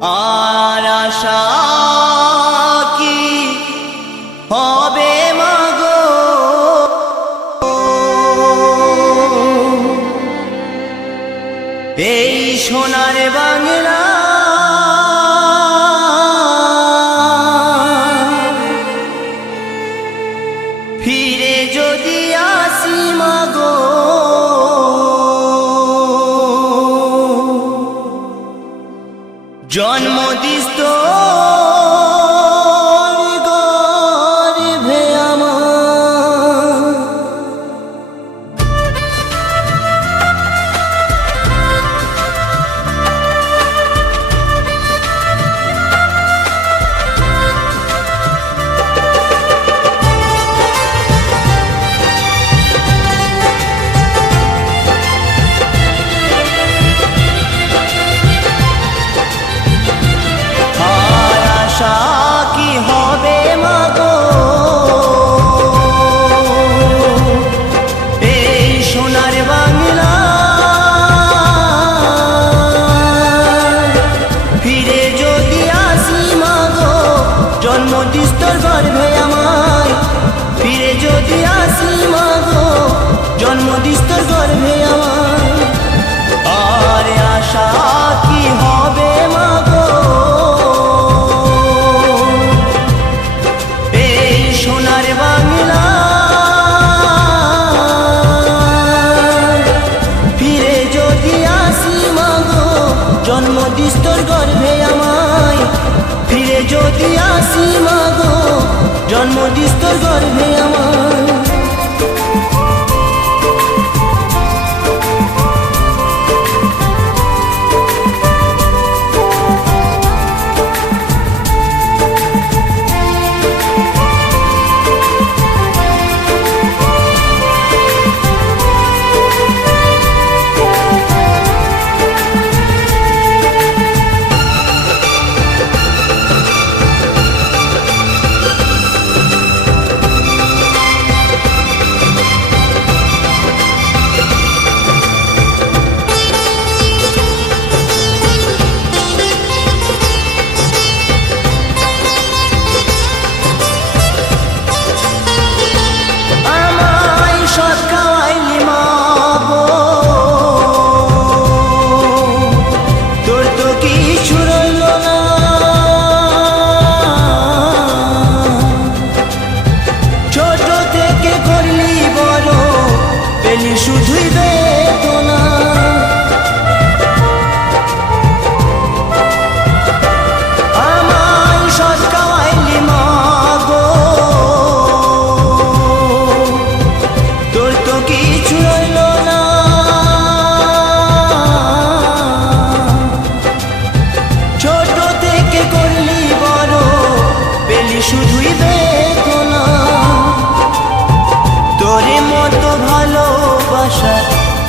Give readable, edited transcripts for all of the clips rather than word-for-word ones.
আর আশা কি হবে মাগো, এই সোনার বাংলা ফিরে যদি আসি মাগো, জন্ম দিস্ত গর্ভে আমার। কি হবে মাগো, এই সোনার বাংলা ফিরে যদি আসি মাগো, জন্ম দিস্তর গর্ভে আমায়। ফিরে যদি আসি মাগো, জন্ম দিস্তর গর্ভে আমায়। আর আশা কি হবে মাগো, সোনার বাংলা ফিরে যদি আসি মাগো, জন্ম দিস্তর গর্ভে আমায়। ফিরে যদি আসি মাগো, জন্ম দিস্তর গর্ভে আমায়। শুধুই বেদনা, আমায় সৎ খাওয়াইলি মাগো, তোর তো কিছু রইল না। ছোট থেকে করলি বড়, পেলি শুধুই বেদনা। তোরে মতো ভালোবাসা,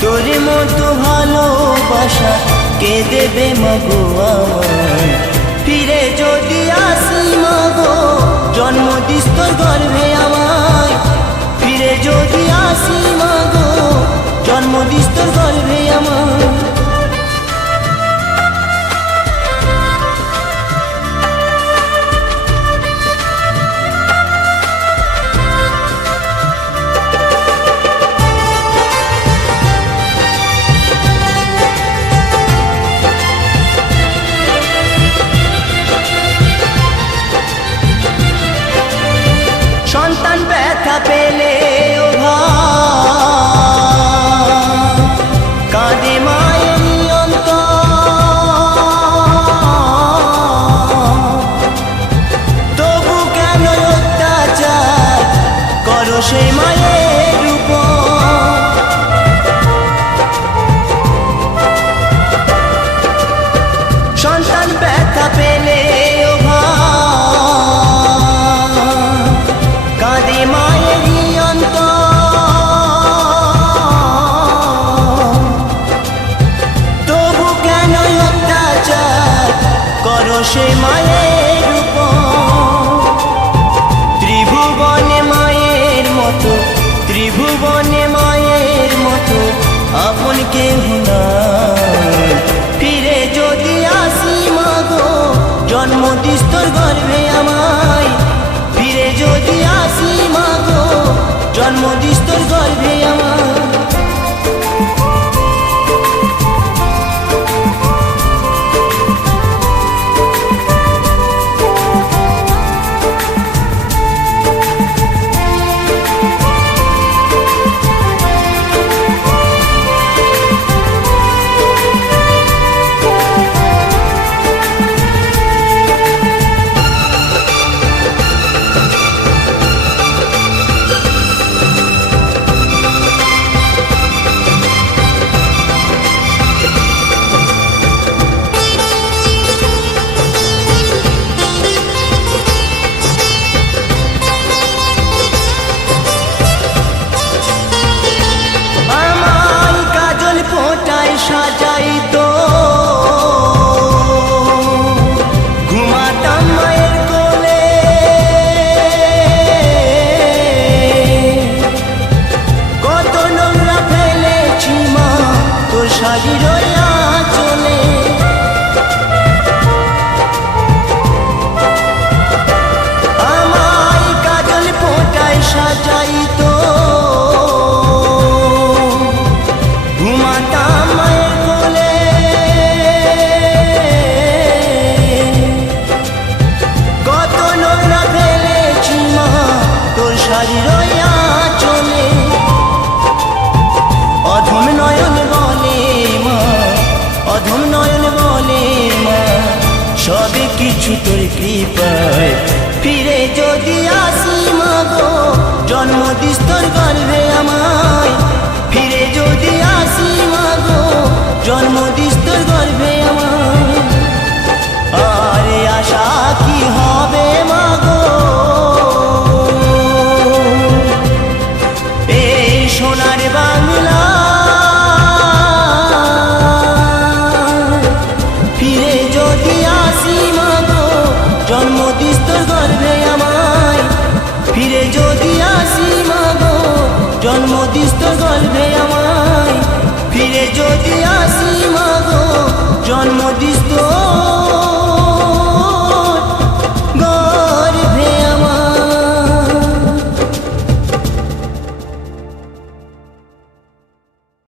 তোরে মতো ভালোবাসা কে দেবে মাগো আমায়। ফিরে যদি আসি মাগো, জন্ম দিস্তর গর্ভে আমায়। ফিরে যদি আসি মাগো, জন্ম দিস্তর গর্ভে আমায়। সন্তান ব্যথা পেলে ও ভাই, কাঁদে মায়ের অন্তর। তবু কেন অত্যাচার করো সেই মায়ের উপর। সন্তান ব্যথা পেলে ও ভাই, মায়েরই অন্তর। তবু কেন অত্যাচার করো সে মায়ের উপর। ত্রিভুবনে মায়ের মতো, ত্রিভুবনে মায়ের মতো আপন কেহ নাই। ফিরে যদি আসি মাগো, সকলের মা, সবে কিছু তোর কৃপায় ফিরে যদি আসি মাগো, জন্ম দিস তোর গর্ভে আমায়। ফিরে যদি আসি মাগো, জন্ম দিস তোর গর্ভে আমায়। আরে আশা কি হবে মাগো, এই সোনার বা